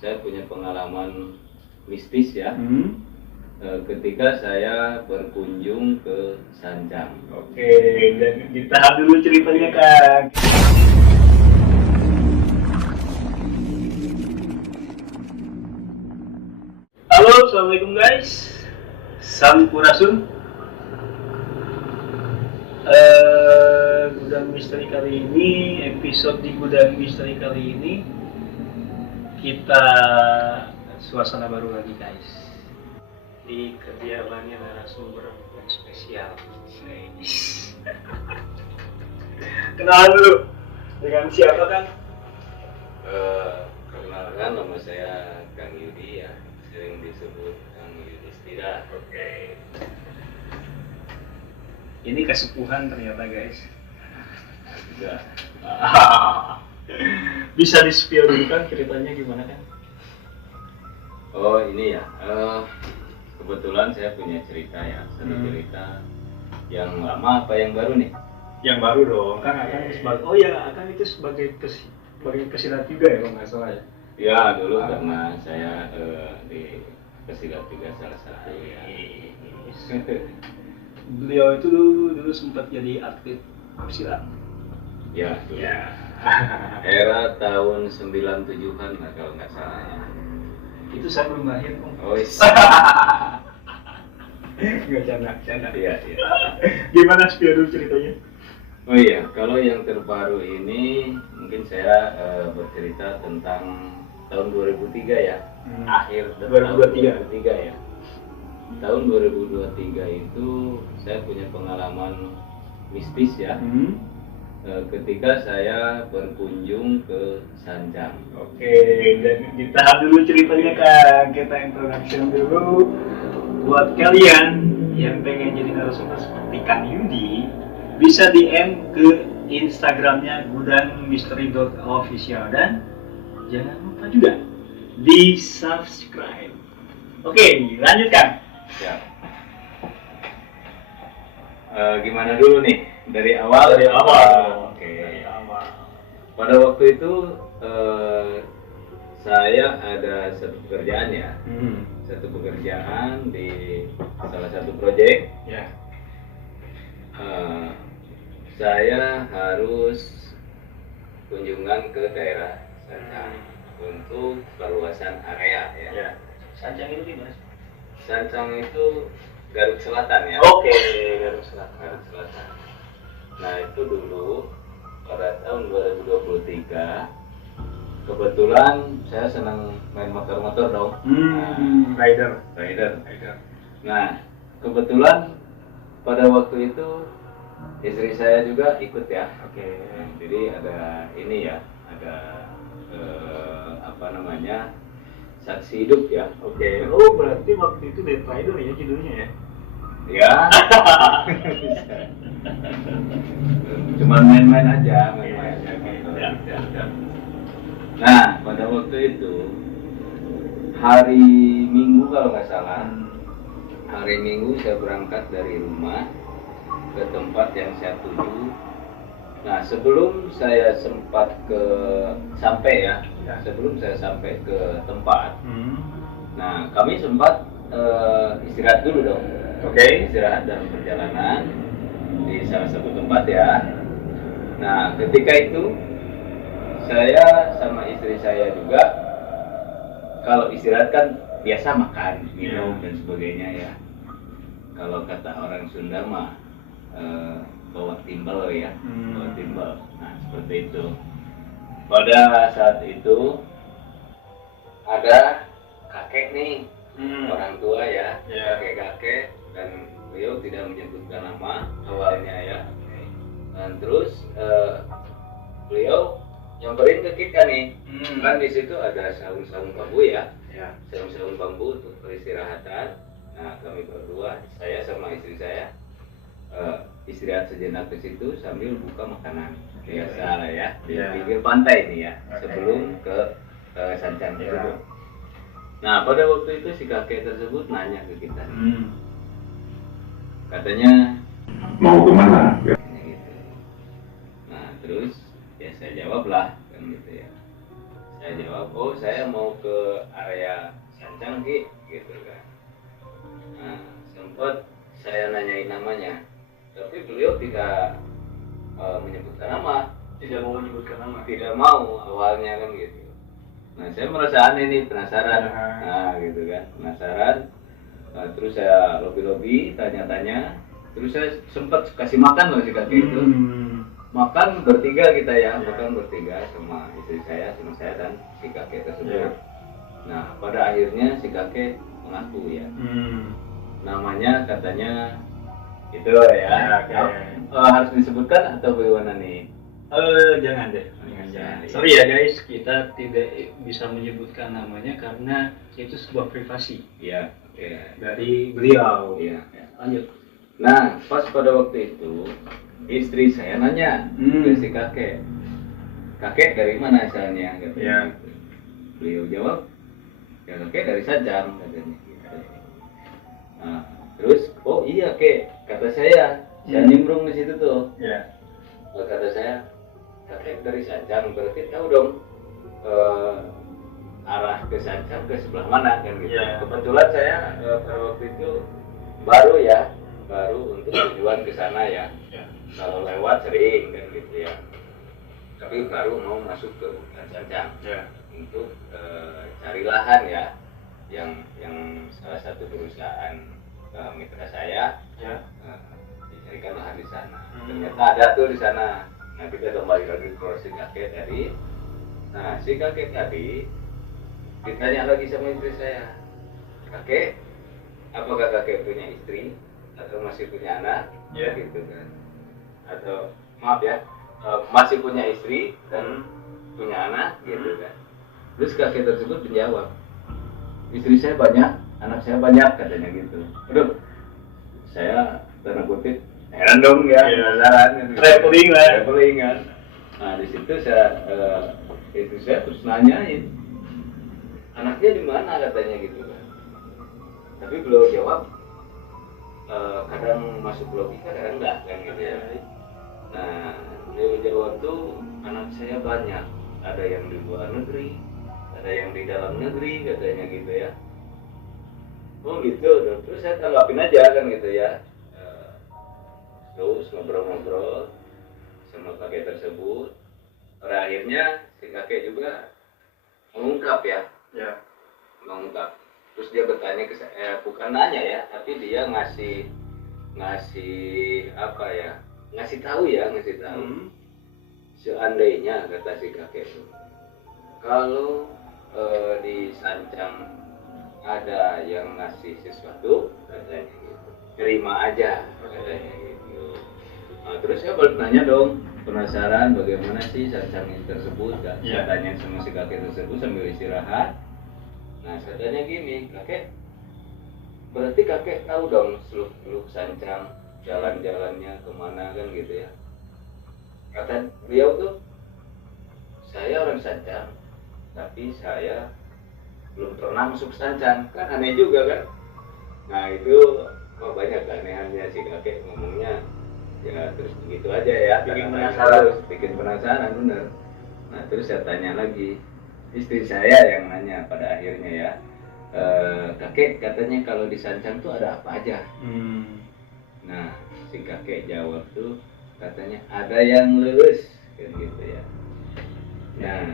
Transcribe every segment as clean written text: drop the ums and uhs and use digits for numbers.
saya punya pengalaman mistis ya. Ketika saya berkunjung ke Sanjang. Oke, dan ditahan dulu ceritanya Kang. Halo, assalamualaikum guys. Sampurasun. Gudang Misteri kali ini, episode di Gudang Misteri kali ini kita suasana baru lagi guys. Di kediamannya narasumber yang spesial. Kenalan dulu dengan siapa kan? Perkenalkan, nama saya Kang Yudi ya, sering disebut Kang Yudhistira. Oke. Ini kesepuhan ternyata guys. Juga Bisa di-spill dulu kan ceritanya gimana kan? oh ini ya, kebetulan saya punya cerita ya, satu cerita yang lama apa yang baru nih? Yang baru dong, kan akan sebagai akan itu sebagai pesilat juga ya kalau nggak salah ya. Ya dulu karena saya di pesilat juga salah satu ya. Beliau itu dulu sempat jadi atlet pesilat. Ya, ya. Era tahun 97-an lah kalau nggak salah ya. Itu saya belum lahir Om. Oh iya. Nggak canda. Iya. Gimana spill dulu ceritanya? Oh iya, kalau yang terbaru ini mungkin saya bercerita tentang tahun 2003 ya. Akhir 2023. 2023 ya. Tahun 2023 itu saya punya pengalaman mistis ya. Ketika saya berkunjung ke Sanjang. Oke, dan ditahan dulu ceritanya Kang. Kita introduction dulu. Buat kalian yang pengen jadi narasumber seperti Kang Yudi, bisa DM ke Instagramnya gudangmisteri.official dan jangan lupa juga di subscribe. Oke, lanjutkan. Ya. Gimana dulu nih? Dari awal? Dari awal. Oke. Dari awal. Pada waktu itu saya ada satu pekerjaan ya. Satu pekerjaan di salah satu proyek. Ya. Saya harus kunjungan ke daerah Sanjang untuk perluasan area ya. Ya. Sanjang itu di mana? Sanjang itu Garut Selatan ya. Oke, Garut Selatan. Garut Selatan. Nah itu dulu pada tahun 2023 kebetulan saya senang main motor-motor dong. Rider. Nah kebetulan pada waktu itu istri saya juga ikut ya. Oke. Jadi ada ini ya, ada saksi hidup ya. Oke. Oh berarti waktu itu Dead Rider ya judulnya ya? Ya. Cuman main-main aja, Ya. Nah, pada waktu itu hari Minggu kalau nggak salah, hari Minggu saya berangkat dari rumah ke tempat yang saya tuju. Nah, sebelum saya sampai ke tempat, nah kami sempat istirahat dulu dong. Oke. Istirahat dalam perjalanan di salah satu tempat ya. Nah, ketika itu saya sama istri saya juga kalau istirahat kan biasa makan, minum dan sebagainya ya. Kalau kata orang Sunda mah bawa timbal ya, bawa timbal. Nah, seperti itu. Pada saat itu ada kakek nih, orang tua ya, kakek-kakek, dan beliau tidak menyebutkan nama awalnya ya. Dan terus beliau nyamperin ke kita nih, kan di situ ada saung-saung bambu ya, saung-saung bambu untuk peristirahatan. Nah kami berdua, saya sama istri saya istirahat sejenak ke situ sambil buka makanan biasa lah ya di pinggir pantai nih ya, sebelum ke Sanjang tersebut. Nah pada waktu itu si kakek tersebut nanya ke kita, katanya mau kemana? gitu. Nah terus ya saya jawab lah kan gitu ya, saya jawab, oh saya mau ke area Sancang Ki gitu kan. Nah, sempat saya nanyain namanya, tapi beliau tidak menyebutkan nama, Tidak mau menyebutkan nama. tidak mau awalnya kan gitu. Nah saya merasa aneh nih, penasaran, nah gitu kan, penasaran. Nah, terus saya lobi tanya-tanya, terus saya sempat kasih makan loh si kakek itu. Makan bertiga kita ya, makan bertiga sama istri saya, sama saya dan si kakek tersebut. Nah pada akhirnya si kakek mengaku ya, namanya katanya itu ya, harus disebutkan atau bagaimana nih? Jangan deh. Jangan. Sorry ya guys, kita tidak bisa menyebutkan namanya karena itu sebuah privasi Iya, dari beliau. iya. Lanjut. Nah pas pada waktu itu istri saya nanya ke si kakek, kakek dari mana asalnya? Katanya. Beliau jawab, ya kakek dari Sajang katanya. Nah, terus, oh iya kek, kata saya nimbrung di situ tuh. Kata saya, kakek dari Sajang, berarti tahu dong arah ke Sajang ke sebelah mana kan gitu. Kebetulan saya pada waktu itu baru untuk tujuan ke sana ya. Kalau lewat sering kan gitu ya. Tapi baru mau masuk ke hutan Sajang untuk cari lahan ya, yang salah satu perusahaan mitra saya dicarikan lahan di sana. Ternyata ada tuh di sana. Nah kita kembali lagi ke si kakek tadi. Nah si kakek tadi ditanya lagi sama istri saya, kakek, apakah kakek punya istri atau masih punya anak? Gitu kan. Atau maaf ya, masih punya istri dan punya anak gitu kan. Terus kakek tersebut menjawab, istri saya banyak, anak saya banyak, katanya gitu. Aduh, saya tanda kutip heran dong ya, penasaran. Traveling kan. Nah di situ istri saya terus nanyain, anaknya di mana katanya gitu kan. Tapi beliau jawab, kadang masuk logika, kadang enggak kan gitu ya. Nah beliau jawab tuh, anak saya banyak, ada yang di luar negeri, ada yang di dalam negeri katanya gitu ya. Oh gitu, terus saya tanggapin aja kan gitu ya. Terus ngobrol-ngobrol sama kakek tersebut. Pada akhirnya si kakek juga mengungkap ya, mengungkap. Terus dia bertanya ke saya, bukan nanya ya, tapi dia ngasih apa ya, ngasih tahu. Seandainya kata si kakek itu, kalau di Sancang ada yang ngasih sesuatu, katanya gitu, terima aja katanya gitu. Nah, terus saya bertanya dong, penasaran bagaimana sih Sancang tersebut, saya tanya sama si kakek tersebut sambil istirahat. Nah saya tanya gini, kakek, berarti kakek tahu dong seluk-beluk Sancang, jalan-jalannya kemana kan gitu ya. Kata beliau tuh, saya orang Sancang, tapi saya belum pernah masuk Sancang, kan aneh juga kan. Nah itu banyak keanehannya si kakek ngomongnya, ya terus begitu aja ya, bikin penasaran bener. Nah terus saya tanya lagi, istri saya yang nanya pada akhirnya ya, kakek katanya kalau di Sancang tuh ada apa aja? Nah si kakek jawab tuh, katanya ada yang lulus kan gitu ya. Nah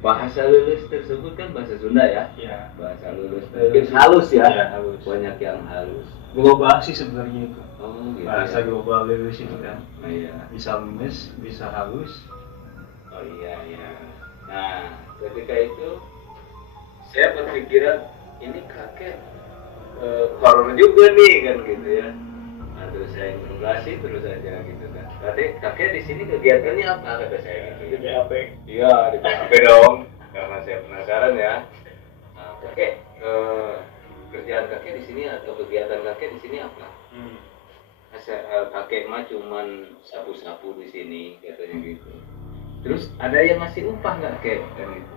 bahasa lulus tersebut kan bahasa Sunda ya, bahasa lulus mungkin halus ya, halus. Banyak yang halus, Global sih sebenarnya itu. Gitu bahasa ya. Global lulus itu kan. Iya. Bisa lulus, bisa halus. Oh iya. Nah ketika itu saya berpikiran, ini kakek horor juga nih kan gitu ya. Nah terus saya interogasi terus aja gitu kan. Kakek di sini kegiatannya apa, kata saya gitu. Di PHP. Iya di PHP dong, karena saya penasaran ya. Nah, kakek kerjaan kakek di sini atau kegiatan kakek di sini apa? Kakek mah cuman sapu-sapu di sini katanya gitu. Terus ada yang ngasih upah nggak kek kan gitu?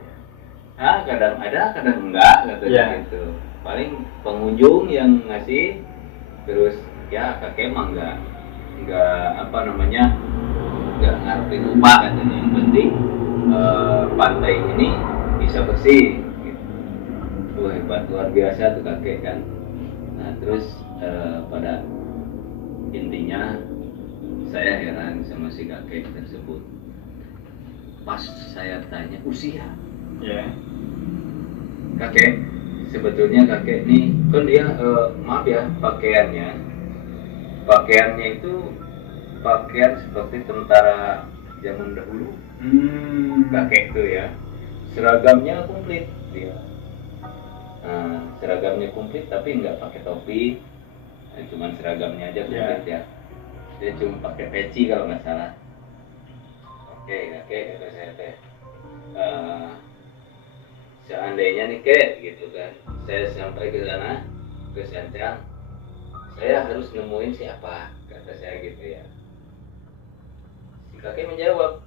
Kadang ada, kadang enggak katanya gitu. Paling pengunjung yang ngasih, terus ya kakek mah enggak nggak ngarepin upah katanya. Yang penting pantai ini bisa bersih gitu. hebat luar biasa tuh kakek kan. Nah terus pada intinya saya heran sama si kakek tersebut. Pas saya tanya usia, Ya. kakek sebetulnya kakek nih kan dia maaf ya pakaiannya itu pakaian seperti tentara zaman dahulu. Kakek itu ya seragamnya komplit dia. Nah, seragamnya komplit tapi nggak pakai topi, cuman seragamnya aja komplit ya. Dia cuma pakai peci kalau nggak salah. Oke kakek kata saya teh. Seandainya nih kek gitu kan, saya sampai ke sana ke Sancang, saya harus nemuin siapa, kata saya gitu ya. Si kakek menjawab,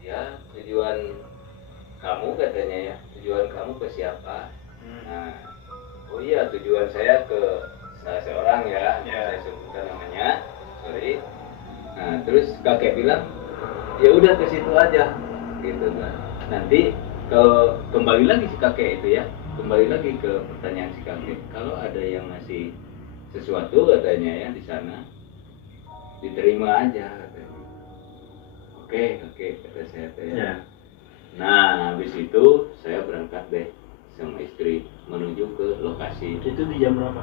ya tujuan kamu katanya ya, tujuan kamu ke siapa? Nah, oh iya tujuan saya ke salah seorang ya, saya sebutkan namanya, sorry. Nah terus kakek bilang, ya udah ke situ aja, gitu kan. Nanti kalau kembali lagi si kakek itu ya, kembali lagi ke pertanyaan si kakek, kalau ada yang ngasih sesuatu katanya ya di sana, diterima aja katanya. Oke, kata saya teh. Ya. Nah, habis itu saya berangkat deh sama istri menuju ke lokasi. Itu di jam berapa?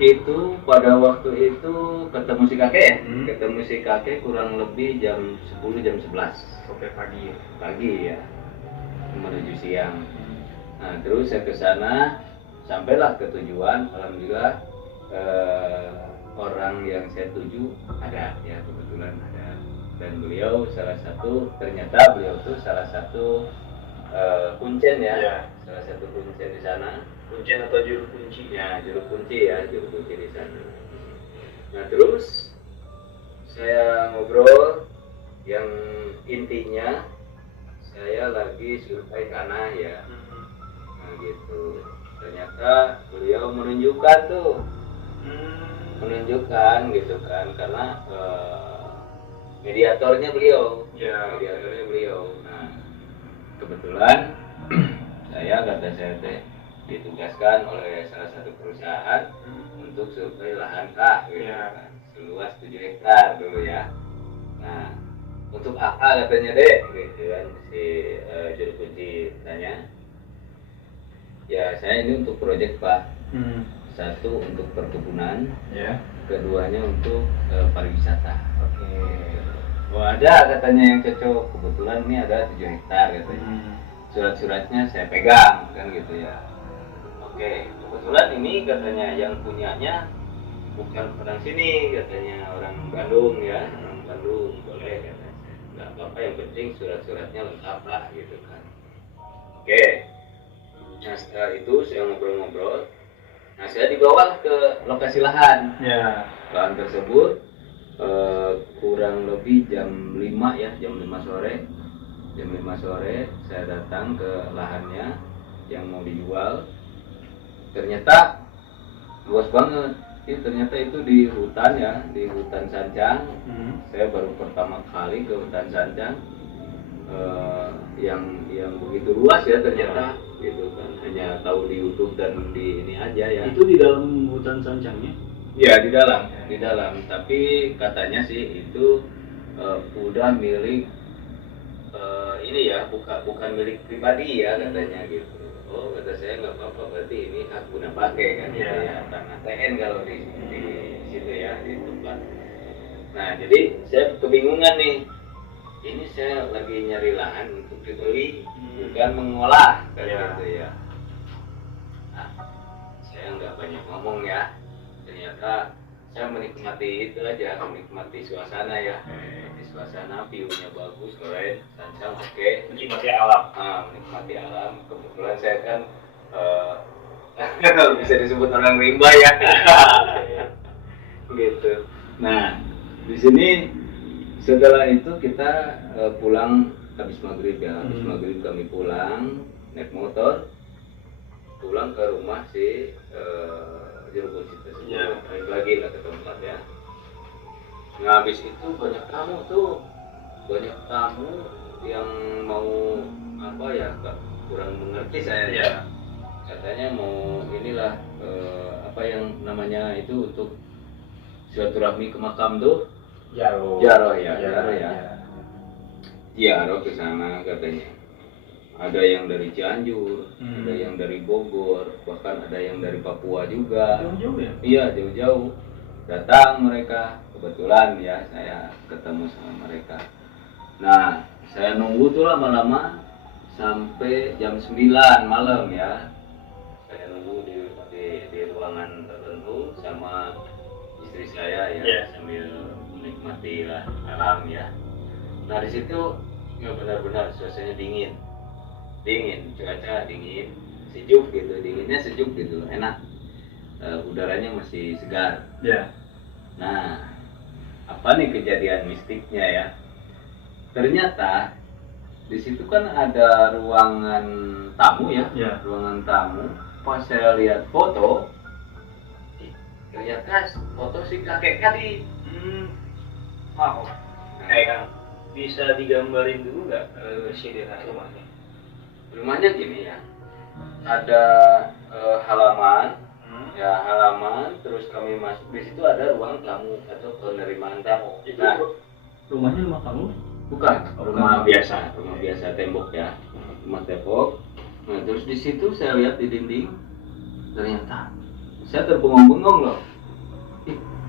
Itu pada waktu itu ketemu si kakek ya, ketemu si kakek kurang lebih jam 10 jam 11 Sampai pagi. pagi ya, menuju siang. Nah, terus saya ke sana, sampailah ke tujuan. Alhamdulillah orang yang saya tuju ada ya, kebetulan ada. Dan beliau ternyata beliau tuh salah satu kuncen ya, salah satu kuncen di sana. Kuncen atau juru kunci? Ya, juru kunci di sana. Nah, terus saya ngobrol, yang intinya saya lagi survei tanah ya. Nah, gitu. Ternyata beliau menunjukkan gitu kan, karena mediatornya beliau. Nah, kebetulan kata saya teh ditugaskan oleh salah satu perusahaan untuk survei lahan kah gitu kan, seluas 7 hektar dulu ya. Nah, untuk apa katanya dek gitu kan, si juru kunci tanya. Ya saya ini untuk proyek pak, satu untuk perkebunan, keduanya untuk pariwisata. Oh ada katanya yang cocok, kebetulan ini ada 7 hektar katanya. Surat-suratnya saya pegang kan gitu ya. Oke, kebetulan ini katanya yang punyanya bukan orang sini, katanya orang Bandung ya, orang Bandung, boleh katanya. Nggak apa-apa, yang penting surat-suratnya lengkap lah gitu kan. Oke, nah setelah itu saya ngobrol-ngobrol. Nah saya dibawa ke lokasi lahan. Lahan tersebut kurang lebih jam 5 ya, jam 5 sore. Jam 5 sore saya datang ke lahannya yang mau dijual. Ternyata luas banget. Ternyata itu di hutan ya, di hutan Sancang. Saya baru pertama kali ke hutan Sancang. Yang begitu luas ya ternyata gitu kan, hanya tahu di YouTube dan di ini aja ya. Itu di dalam hutan Sancangnya? Ya di dalam, tapi katanya sih itu udah milik ini ya, bukan milik pribadi ya katanya gitu. Oh kata saya nggak apa-apa, berarti ini hak guna pakai kan gitu ya, tanah TN kalau di situ ya, di tempat. Nah jadi saya kebingungan nih, ini saya lagi nyari lahan untuk dibeli, bukan mengolah kan gitu ya. Nah saya nggak banyak ngomong ya, ternyata saya menikmati itu aja, menikmati suasana ya, menikmati suasana, view-nya bagus, keren, Sancang oke. Menikmati alam. Menikmati alam. Kebetulan saya kan bisa disebut orang rimba ya, gitu. Nah di sini setelah itu kita pulang habis maghrib ya, habis maghrib kami pulang naik motor, pulang ke rumah si juru kunci tersebut, balik lagi lah ke tempat ya. Nah habis itu banyak tamu yang mau apa ya, kurang mengerti saya ya. katanya mau inilah apa yang namanya itu untuk silaturahmi ke makam tuh. Jaro Jaro ke sana katanya. Ada yang dari Cianjur, ada yang dari Bogor, bahkan ada yang dari Papua juga. Jauh-jauh ya? Iya, jauh-jauh. Datang mereka, kebetulan ya saya ketemu sama mereka. Nah, saya nunggu tuh lama-lama sampai jam 9 malam ya. Saya nunggu di ruangan tertentu sama istri saya ya, sambil menikmati lah alam ya. Nah, di situ ya benar-benar suasananya dingin, cuaca dingin, sejuk gitu, dinginnya sejuk gitu, enak. Udaranya masih segar. Nah, apa nih kejadian mistiknya ya? Ternyata di situ kan ada ruangan tamu ya, ruangan tamu. Pas saya lihat foto, ternyata foto si kakek tadi. Wow. Kayak bisa digambarin dulu nggak sederhana rumahnya? Rumahnya gini ya, ada halaman, terus kami masuk di situ ada ruang tamu atau penerimaan tamu. Nah, Rumahnya rumah kamu? bukan, rumah biasa tembok ya, rumah tembok. Nah, terus di situ saya lihat di dinding, ternyata saya terbengong-bengong loh.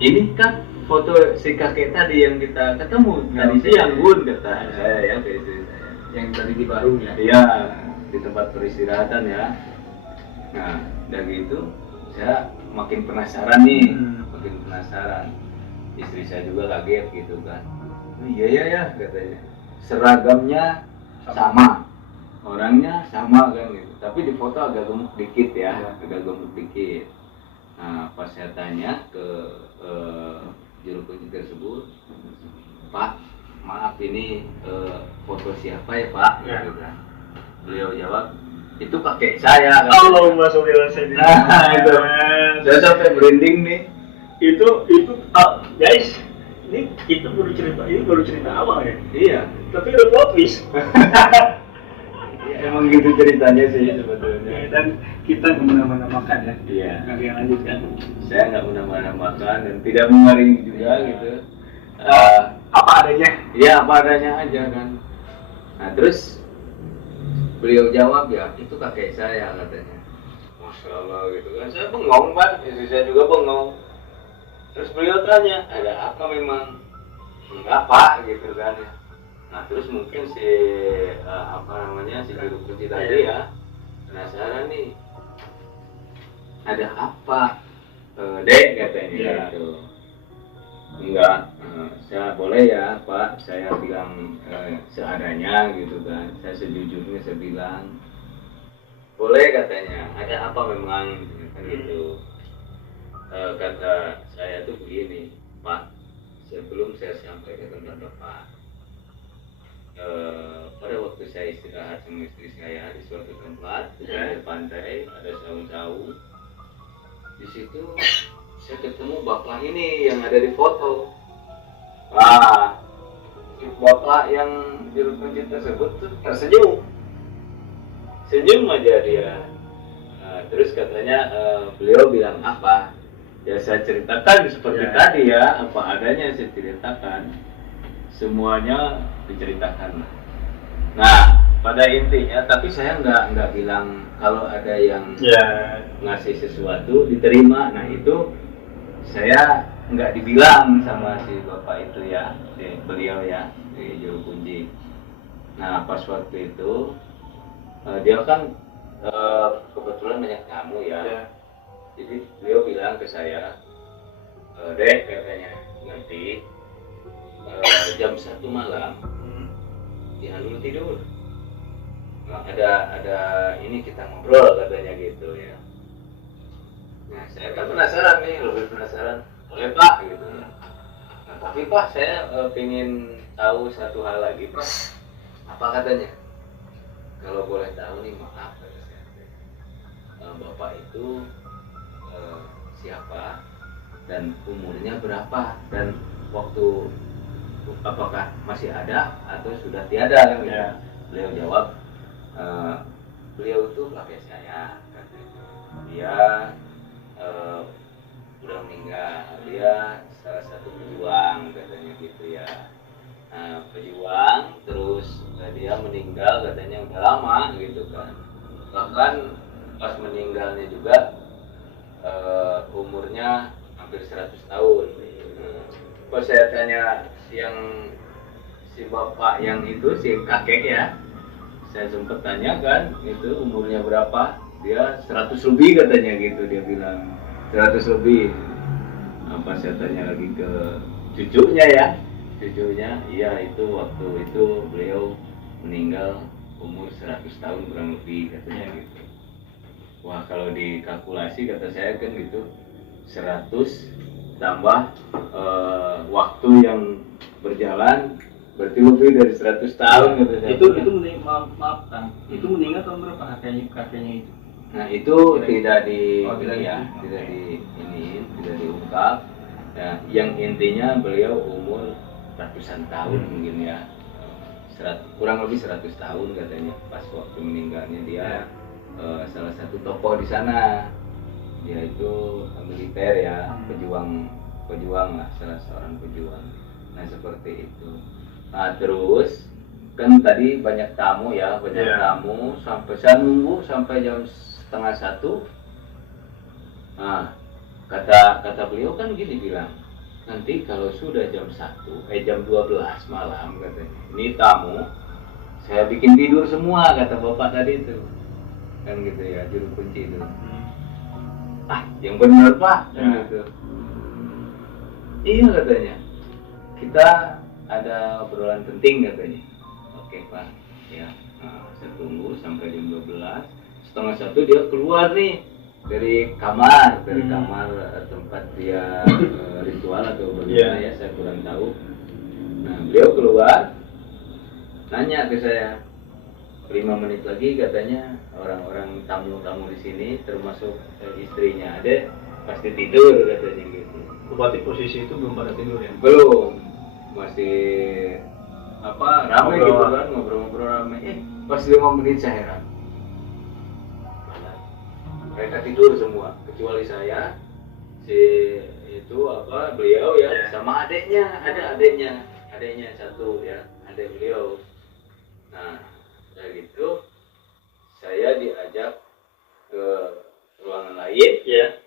Ini kan foto si kakek tadi yang kita ketemu tadi siang, Bun, kata saya ya, ke istri saya. Yang tadi di Barung ya? Iya, di tempat peristirahatan ya. Nah, dari itu saya makin penasaran nih, Istri saya juga kaget gitu kan. Oh, iya ya katanya. Seragamnya sama, orangnya sama kan gitu. Tapi di foto agak gemuk dikit ya, Nah, pas saya tanya ke juru kunci tersebut, Pak, maaf ini foto siapa ya Pak? Gitu kan. Beliau jawab, itu kakek saya. Allahumma sholli ala sayyidina. Nah, itu. Saya sampai merinding nih. Itu guys, ini kita baru cerita awal ya. Iya. Tapi udah plot twist. Emang gitu ceritanya sih sebetulnya. Dan kita kemana-mana makan ya. Iya. Nanti yang lanjutkan. Saya nggak kemana-mana makan dan tidak mengaring juga gitu. Apa adanya? Iya, apa adanya aja kan. Nah, terus beliau jawab ya, itu kakek saya katanya. Masya Allah gitu kan. Saya bengong Pak, istri saya juga bengong. Terus beliau tanya, ada apa memang? Enggak Pak gitu kan ya. Nah, terus mungkin si si juru kunci tadi ya penasaran nih, ada apa Dek katanya gitu. Enggak, saya boleh ya Pak, saya bilang seadanya gitu kan, saya sejujurnya saya bilang boleh katanya, ada apa memang kan gitu. Kata saya tuh begini Pak, sebelum saya sampai ke tempat Bapak, pada waktu saya istirahat sama istri saya di suatu tempat di pinggir pantai, ada saung-saung. Di situ saya ketemu bapak ini yang ada di foto. Wah, bapak yang juru kunci tersebut tuh tersenyum, senyum aja dia. Terus katanya beliau bilang apa? Ya saya ceritakan seperti tadi ya, apa adanya saya ceritakan. Semuanya diceritakan. Nah, pada intinya, tapi saya nggak bilang kalau ada yang ngasih sesuatu diterima. Nah itu saya nggak dibilang sama si bapak itu ya, si beliau ya, si juru kunci. Nah pas waktu itu dia kan kebetulan banyak tamu ya. Jadi beliau bilang ke saya, Dek katanya nanti jam 1 malam jangan dulu tidur. Nah, ada ini kita ngobrol katanya gitu ya. Nah saya kan penasaran nih, lebih penasaran, boleh Pak gitu ya. Nah tapi Pak saya pengen tahu satu hal lagi Pak. Apa katanya? Kalau boleh tahu nih maaf kata saya. Bapak itu siapa dan umurnya berapa dan waktu apakah masih ada atau sudah tiada kan gitu. Beliau jawab, beliau itu kakek saya katanya. dia udah meninggal, dia salah satu pejuang katanya gitu ya. Nah, pejuang terus dia meninggal katanya udah lama gitu kan, bahkan pas meninggalnya juga umurnya hampir 100 tahun. Pas saya tanya yang si bapak yang itu, si kakek ya, saya sempat tanya kan itu umurnya berapa, dia 100 lebih katanya gitu, dia bilang 100 lebih. Apa saya tanya lagi ke cucunya ya, cucunya iya itu waktu itu beliau meninggal umur 100 tahun kurang lebih katanya gitu. Wah kalau dikalkulasi kata saya kan gitu 100 tambah waktu yang berjalan berarti lebih dari 100 tahun kata saya. Itu maaf Kang, itu meninggal tahun berapa kakeknya itu? Nah itu tidak di tidak ini ya, di- tidak di ini, tidak diungkap. Ya, yang intinya beliau umur ratusan tahun mungkin ya, kurang lebih 100 tahun katanya. Pas waktu meninggalnya dia salah satu tokoh di sana, dia itu militer ya, pejuang lah, salah seorang pejuang. Nah seperti itu. Nah terus kan tadi banyak tamu ya, banyak tamu sampai saya nunggu sampai jam setengah 1. Nah, kata beliau kan gini bilang, nanti kalau sudah jam 12 malam katanya, ini tamu, saya bikin tidur semua kata bapak tadi itu, kan gitu ya, juru kunci itu. Ah, yang benar pak, kan gitu. Iya katanya, kita ada obrolan penting katanya. Oke pak, ya. Nah, saya tunggu sampai jam 12. Setengah 1 dia keluar nih dari kamar tempat dia ritual atau bagaimana ya, saya kurang tahu. Nah beliau keluar nanya ke saya, 5 menit lagi katanya orang-orang tamu-tamu di sini termasuk istrinya ada pasti tidur katanya gitu. Berarti posisi itu belum pada tidur ya? Belum, masih ramai gitu kan, ngobrol-ngobrol ramai. Pas 5 menit saya heran, mereka tidur semua kecuali saya, si itu beliau ya, sama adiknya, ada adiknya satu ya, adik beliau. Nah udah gitu saya diajak ke ruangan lain ya,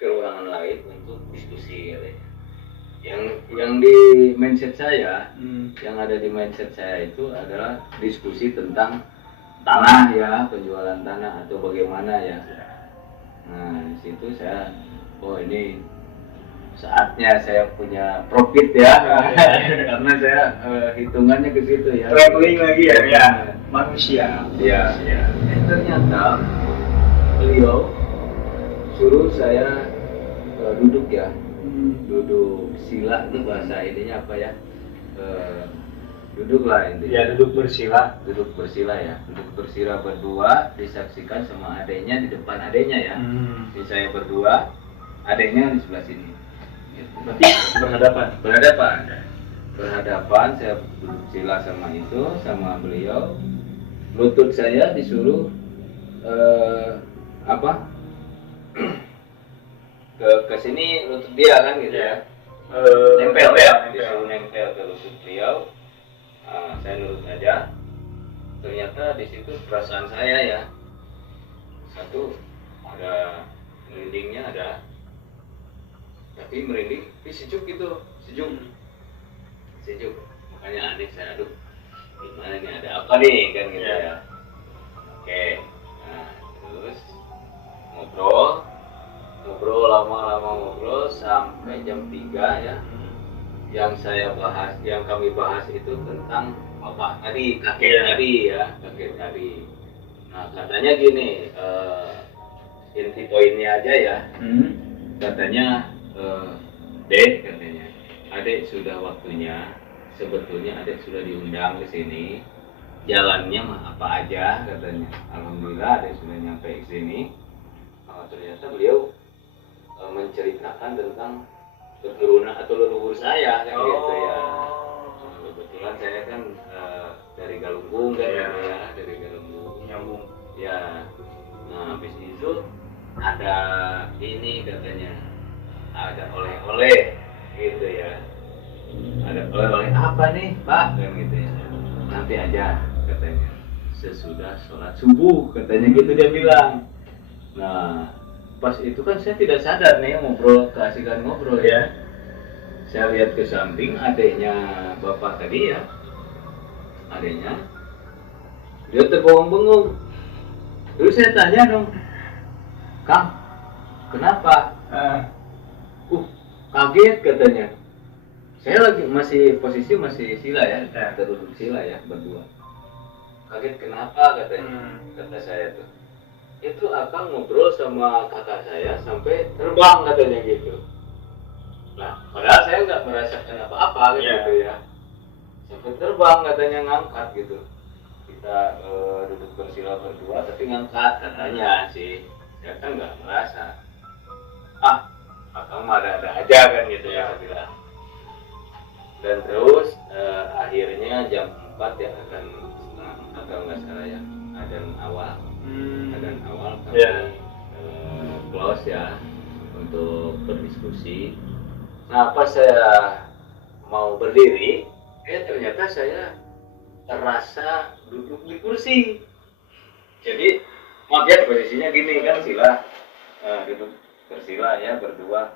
ke ruangan lain untuk diskusi katanya. Yang di mindset saya, yang ada di mindset saya itu adalah diskusi tentang tanah ya, penjualan tanah atau bagaimana ya. Nah di situ saya, oh ini saatnya saya punya profit ya, karena saya hitungannya ke situ ya. Traveling lagi ya, manusia. Ya. Ternyata beliau suruh saya duduk ya, duduk sila itu bahasa ininya apa ya, duduklah intinya. Ya duduk bersila Ya, duduk bersila berdua, disaksikan sama adiknya di depan adiknya ya. Jadi saya berdua, adiknya di sebelah sini. Gitu. Berarti berhadapan, saya duduk sila sama beliau. Lutut saya disuruh ke sini, lutut dia kan gitu ya, nempel disuruh nempel ke lutut beliau. Saya nurut aja. Ternyata di situ perasaan saya ya, satu ada merindingnya, ada tapi merinding tapi sejuk gitu, sejuk. Makanya adik saya, aduh gimana nih, ada apa nih kan gitu ya. Oke, nah terus ngobrol lama sampai jam 3 ya. Yang kami bahas itu tentang apa tadi, kakek tadi. Nah katanya gini, inti poinnya aja ya. Katanya Dek katanya, adek sudah waktunya, sebetulnya adek sudah diundang ke sini, jalannya mah apa aja katanya. Alhamdulillah adek sudah nyampe ke sini. Ternyata beliau menceritakan tentang keturunan atau leluhur saya kan gitu ya. Kebetulan saya kan dari Galunggung kan ya, dari Galunggung nyambung ya. Nah habis itu ada ini katanya, ada oleh-oleh gitu ya. Ada oleh-oleh apa nih Pak kan gitu ya. Nanti aja katanya, sesudah sholat subuh katanya gitu dia bilang. Nah pas itu kan saya tidak sadar nih ngobrol, keasikan ngobrol ya. Saya lihat ke samping adiknya bapak tadi ya, adiknya dia terbengong-bengong. Terus saya tanya dong, Kang, kenapa? Kaget katanya. Saya lagi posisi masih sila ya, kita duduk sila ya berdua. Kaget kenapa katanya, kata saya tuh. Itu akang ngobrol sama kakak saya sampai terbang katanya gitu. Nah, padahal saya nggak merasakan apa-apa gitu ya. Sampai terbang katanya ngangkat gitu. Kita duduk bersila berdua tapi ngangkat katanya sih. Saya kan nggak merasa. Akang mah ada aja kan gitu ya saya bilang. Dan terus akhirnya jam 4 ya akan kalau nggak salah ya adzan awal. Adzan awal kami close ya untuk berdiskusi. Nah pas saya mau berdiri, ternyata saya terasa duduk di kursi. Jadi maaf ya posisinya gini kan sila, duduk bersila ya berdua.